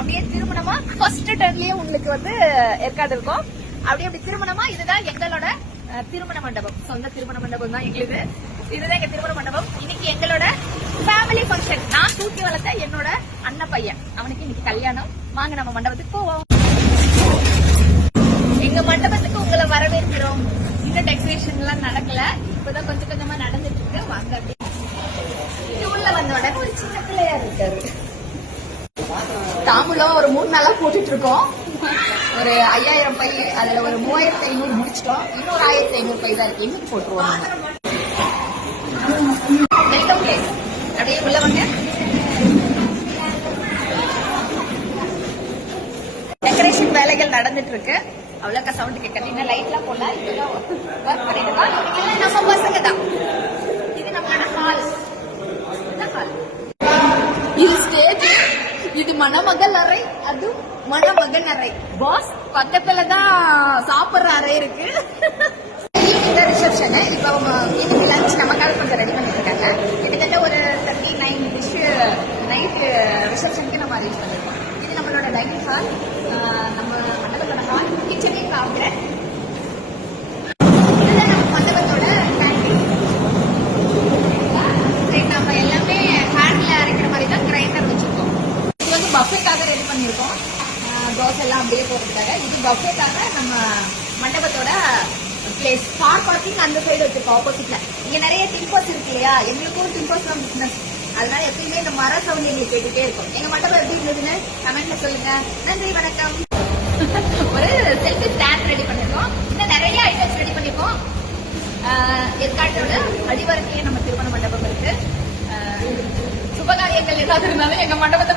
அப்படியே திருமணமா? ஃபர்ஸ்ட் டர்ன்லயே உங்களுக்கு வந்து ஏற்காடு இருக்கும். அப்படியே அப்படி திருமணமா? இதுதான் எங்களோட திருமண மண்டபம். சொந்த திருமண மண்டபம் தான் எங்களுக்கு இதுதான் எங்க திருமண மண்டபம். இன்னைக்கு எங்களோட ஃபேமிலி ஃபங்க்ஷன் நான் தூக்கி வளர்த்த என்னோட அண்ணன் பையன். அவனுக்கு இன்னைக்கு கல்யாணம். வாங்க நம்ம மண்டபத்துக்கு போவோம். எங்க மண்டபத்துக்கு உங்களை வரவேற்கிறோம். இன்னும் டெக்கரேஷன் எல்லாம் நடக்கல. இப்பதான் கொஞ்சம் கொஞ்சமா நடந்துட்டு இருக்கு. வாங்க இது உள்ள வந்த உடனே ஒரு சின்ன பிள்ளையா இருக்காரு. தாம்பூலம் ஒரு மூணு நாளா போட்டுட்டு இருக்கோம் ஒரு ஐயாயிரம் பை அதுல ஒரு மூவாயிரத்தி ஐநூறு முடிச்சிட்டோம். இன்னொரு ஆயிரத்தி ஐநூறு பை தான் இருக்கு. இன்னும் போட்டுருவோம் வெல்கம் பிளேஸ் அப்படியே உள்ள வாங்க. டெக்கரேஷன் வேலைகள் நடந்துட்டு இருக்கு அவ்வளோக்கா சவுண்ட் கேட்கறீங்க லைட்லாம் போடலாம் இப்பதான் ஒர்க் பண்ணிட்டு இருக்கோம். நம்ம பசங்க தான் இது நம்மளோட ஹால் ஹால் இது ஸ்டேஜ் இது மணமகள் அறை அது மணமகன் அறை பாஸ் பக்கத்துல தான் சாப்பிடுற அறை இருக்கு. இந்த ரிசப்ஷன் இப்போ அவங்க இன்னைக்கு லஞ்ச் நமக்காக கொஞ்சம் ரெடி பண்ணிட்டு இருக்காங்க கிட்டத்தட்ட ஒரு தேர்ட்டி நைன் டிஷ் நைட்டு ரிசப்ஷனுக்கு நம்ம அரேஞ்ச் பண்ணிருக்கோம். இது நம்மளோட டைனிங் ஹால் நம்ம மண்டபத்தோட ஹால் கிச்சனையும் காமிக்கிறேன் இதுதான் நம்ம மண்டபத்தோட கேண்டீன் ரைட் நம்ம எல்லாமே ஹேண்ட்ல அரைக்கிற மாதிரி தான் கிரைண்டர் வச்சிருக்கோம் இது வந்து பஃபேக்காக ரெடி பண்ணியிருக்கோம் ஆஹ் தோசை எல்லாம் அப்படியே போடுறதுக்காக. இது பஃபேக்காக நம்ம மண்டபத்தோட பிளேஸ் கார் பார்க்கிங் அந்த சைடு வச்சிருக்கோம் ஆப்போசிட்ல இங்க நிறைய டிம்போஸ் இருக்கு இல்லையா? எங்களுக்கும் டிம்போஸ் தான் பிசினஸ் அதனால எப்பயுமே இந்த மர சவுண்ட் எங்களுக்கு கேட்டுட்டே இருக்கும். எங்க மண்டபம் எப்படி இருந்ததுன்னு கமெண்ட்ல சொல்லுங்க. நன்றி வணக்கம். ஒரு செல்ஃபி ஸ்டாண்ட் ரெடி பண்ணிருக்கோம். இன்னும் நிறைய ஐட்டம்ஸ் ரெடி பண்ணிருக்கோம். ஆஹ் ஏற்காட்டோட அடிவரத்தையே நம்ம திருமண மண்டபம் இருக்கு. சுபகாரியங்கள் ஏதாவது இருந்தாலும் எங்க மண்டபத்தை